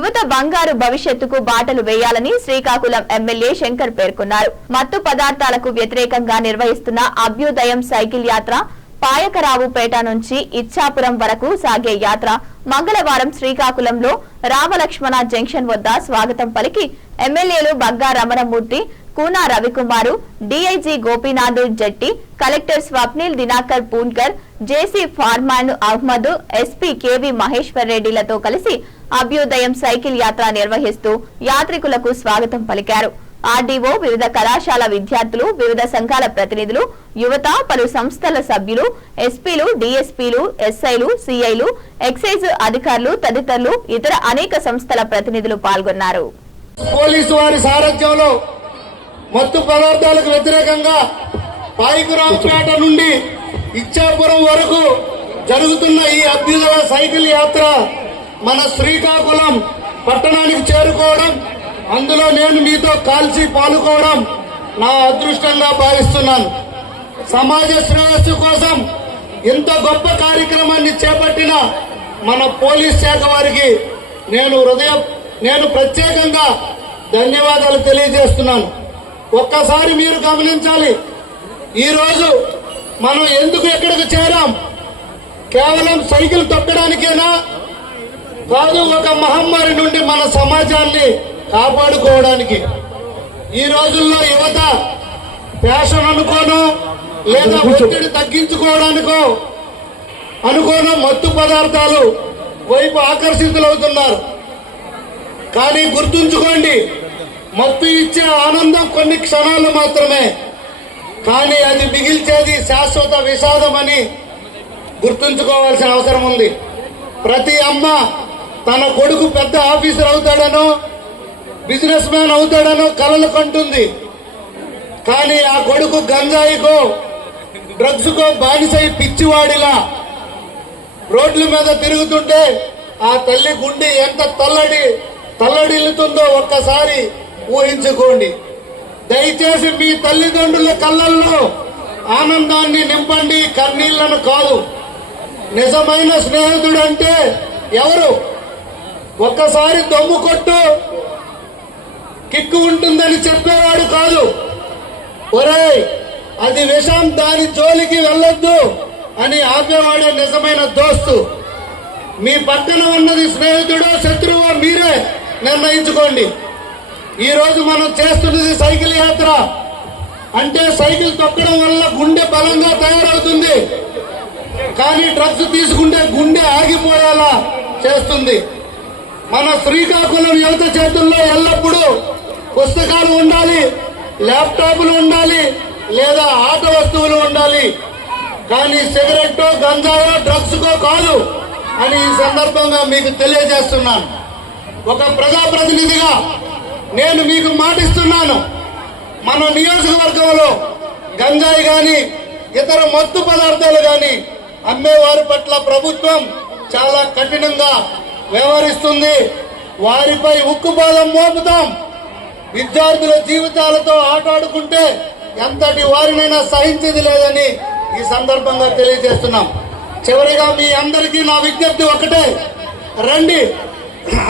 యువత బంగారు భవిష్యత్తుకు బాటలు వేయాలని శ్రీకాకుళం ఎమ్మెల్యే శంకర్ పేర్కొన్నారు. మత్తు పదార్థాలకు వ్యతిరేకంగా నిర్వహిస్తున్న అభ్యుదయం సైకిల్ యాత్ర పాయకరావుపేట నుంచి ఇచ్చాపురం వరకు సాగే యాత్ర మంగళవారం శ్రీకాకుళంలో రామలక్ష్మణ జంక్షన్ వద్ద స్వాగతం పలికి ఎమ్మెల్యేలు బగ్గా రమణమూర్తి, కూనా రవికుమారు, డీఐజీ గోపీనాథ్ జట్టి, కలెక్టర్ స్వప్నిల్ దినాకర్ పూన్కర్, జేసీ ఫార్మాన్ అహ్మద్, ఎస్పీ కేవీ మహేశ్వర్ రెడ్డిలతో కలిసి అభ్యుదయం సైకిల్ యాత్ర నిర్వహిస్తూ యాత్రికులకు స్వాగతం పలికారు. ఆర్డీఓ, వివిధ కళాశాల విద్యార్థులు, వివిధ సంఘాల ప్రతినిధులు, యువత, పలు సంస్థల సభ్యులు, ఎస్పీలు, డీఎస్పీలు, ఎస్ఐలు, సిఐలు, ఎక్సైజ్ అధికారులు తదితరులు ఇతర అనేక సంస్థల ప్రతినిధులు పాల్గొన్నారు. పోలీసు వారి సారథ్యంలో మత్తు పదార్థాలకు వ్యతిరేకంగా పాయకరావుపేట నుండి ఇచ్చాపురం వరకు జరుగుతున్న ఈ అభ్యుదయ సైకిల్ యాత్ర మన శ్రీకాకుళం పట్టణానికి చేరుకోవడం, అందులో నేను మీతో కలిసి పాల్గొనడం నా అదృష్టంగా భావిస్తున్నాను. సమాజ శ్రేయస్సు కోసం ఇంత గొప్ప కార్యక్రమాన్ని చేపట్టిన మన పోలీస్ శాఖ వారికి నేను ప్రత్యేకంగా ధన్యవాదాలు తెలియజేస్తున్నాను. ఒక్కసారి మీరు గమనించాలి, ఈరోజు మనం ఎందుకు ఎక్కడికి చేరాం? కేవలం సైకిల్ తొక్కడానికేనా? కాదు, ఒక మహమ్మారి నుండి మన సమాజాన్ని కాపాడుకోవడానికి. ఈ రోజుల్లో యువత ఫ్యాషన్ అనుకోను, లేదా ఒత్తిడి తగ్గించుకోవడానికో అనుకోను మత్తు పదార్థాలు వైపు ఆకర్షితులవుతున్నారు. కానీ గుర్తుంచుకోండి, మత్తు ఇచ్చే ఆనందం కొన్ని క్షణాలు మాత్రమే, కానీ అది మిగిల్చేది శాశ్వత విషాదం అని గుర్తుంచుకోవాల్సిన అవసరం ఉంది. ప్రతి అమ్మ తన కొడుకు పెద్ద ఆఫీసర్ అవుతాడనో, బిజినెస్ మ్యాన్ అవుతాడనో కలలు కంటుంది. కానీ ఆ కొడుకు గంజాయికో, డ్రగ్స్ కో బానిసై పిచ్చివాడిలా రోడ్ల మీద తిరుగుతుంటే ఆ తల్లి గుండె ఎంత తల్లడిల్లుతుందో ఒక్కసారి ఊహించుకోండి. దయచేసి మీ తల్లిదండ్రుల కళ్ళల్లో ఆనందాన్ని నింపండి, కన్నీళ్లను కాదు. నిజమైన స్నేహితుడు అంటే ఎవరు? ఒక్కసారి దమ్ము కొట్టు, కిక్కు ఉంటుందని చెప్పేవాడు కాదు. ఒరేయ్, అది విషం, దాని జోలికి వెళ్ళొద్దు అని ఆపేవాడే నిజమైన దోస్తు. మీ పక్కన ఉన్నది స్నేహితుడో శత్రువో మీరే నిర్ణయించుకోండి. ఈ రోజు మనం చేస్తున్నది సైకిల్ యాత్ర. అంటే సైకిల్ తొక్కడం వల్ల గుండె బలంగా తయారవుతుంది, కానీ డ్రగ్స్ తీసుకుంటే గుండె ఆగిపోయేలా చేస్తుంది. మన శ్రీకాకుళం యువత చేతుల్లో ఎల్లప్పుడూ పుస్తకాలు ఉండాలి, ల్యాప్టాప్లు ఉండాలి, లేదా ఆట వస్తువులు ఉండాలి. కానీ సిగరెట్టో, గంజాయో, డ్రగ్స్కో కాదు అని ఈ సందర్భంగా మీకు తెలియజేస్తున్నాను. ఒక ప్రజాప్రతినిధిగా నేను మీకు మాటిస్తున్నాను, మన నియోజకవర్గంలో గంజాయి గాని ఇతర మత్తు పదార్థాలు గాని అమ్మేవారి పట్ల ప్రభుత్వం చాలా కఠినంగా వ్యవహరిస్తుంది. వారిపై ఉక్కుపాదం మోపుతాం. విద్యార్థుల జీవితాలతో ఆటాడుకుంటే ఎంతటి వారినైనా సహించేది లేదని ఈ సందర్భంగా తెలియజేస్తున్నాం. చివరిగా మీ అందరికీ నా విజ్ఞప్తి ఒకటే, రండి